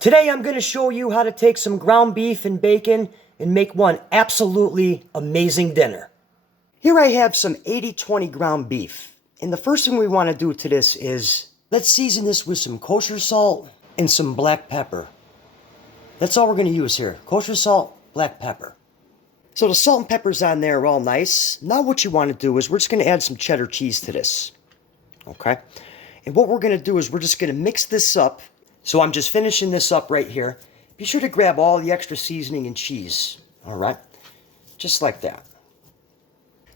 Today I'm going to show you how to take some ground beef and bacon and make one absolutely amazing dinner. Here I have some 80-20 ground beef. And the first thing we want to do to this is, let's season this with some kosher salt and some black pepper. That's all we're going to use here. Kosher salt, black pepper. So the salt and pepper's on there all nice. Now what you want to do is we're just going to add some cheddar cheese to this. Okay? And what we're going to do is we're just going to mix this up. So I'm just finishing this up right here. Be sure to grab all the extra seasoning and cheese. All right? Just like that.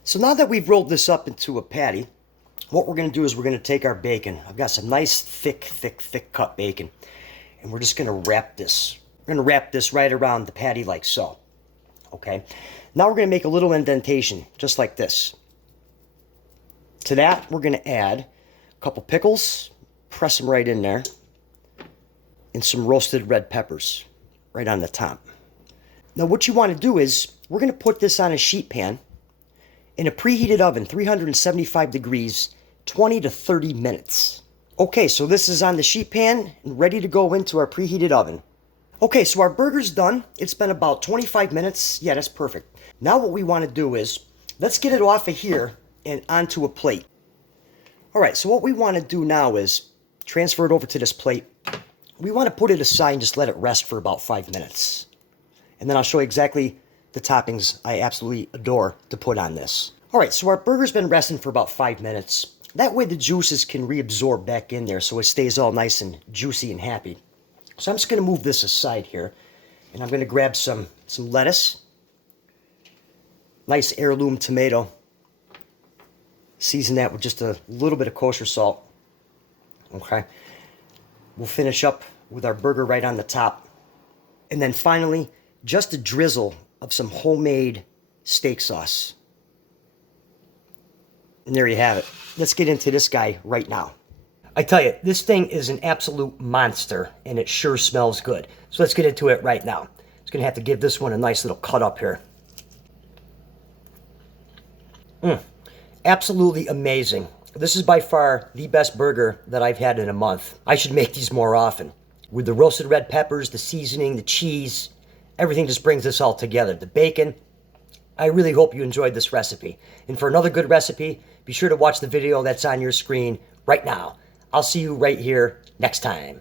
So now that we've rolled this up into a patty, what we're going to do is we're going to take our bacon. I've got some nice thick cut bacon. And we're just going to wrap this. We're going to wrap this right around the patty like so. Okay? Now we're going to make a little indentation, just like this. To that, we're going to add a couple pickles. Press them right in there. And some roasted red peppers right on the top. Now what you want to do is, we're going to put this on a sheet pan in a preheated oven, 375 degrees, 20 to 30 minutes. Okay, so this is on the sheet pan and ready to go into our preheated oven. Okay, so our burger's done. It's been about 25 minutes. Yeah, that's perfect. Now what we want to do is, let's get it off of here and onto a plate. Alright, so what we want to do now is transfer it over to this plate. We want to put it aside and just let it rest for about 5 minutes. And then I'll show you exactly the toppings I absolutely adore to put on this. Alright, so our burger's been resting for about 5 minutes. That way the juices can reabsorb back in there so it stays all nice and juicy and happy. So I'm just going to move this aside here. And I'm going to grab some lettuce. Nice heirloom tomato. Season that with just a little bit of kosher salt. Okay. We'll finish up with our burger right on the top. And then finally, just a drizzle of some homemade steak sauce. And there you have it. Let's get into this guy right now. I tell you, this thing is an absolute monster, and it sure smells good. So let's get into it right now. Just going to have to give this one a nice little cut up here. Absolutely amazing. This is by far the best burger that I've had in a month. I should make these more often. With the roasted red peppers, the seasoning, the cheese, everything just brings this all together. The bacon. I really hope you enjoyed this recipe. And for another good recipe, be sure to watch the video that's on your screen right now. I'll see you right here next time.